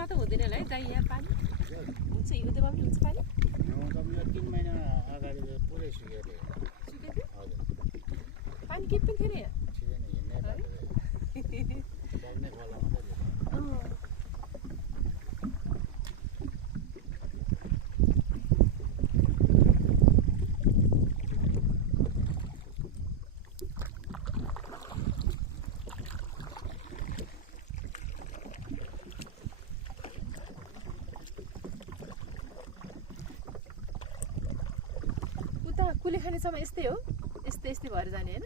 हिउँदमा त हुँदैन होला है दाइ यहाँ पानी हुन्छ हिउँदमा पनि हुन्छ पानी हिउँदमा यो 3 महिना अगाडि पुरै सुक्यो रे सुकेको थियो हजुर पानी के पनि थिएन यहाँ छिदैन हिँड्नै बाटो बग्ने खोला मात्रै थियो उता कुलेखानीसम्म यस्तै हो यस्तै भएर जाने हैन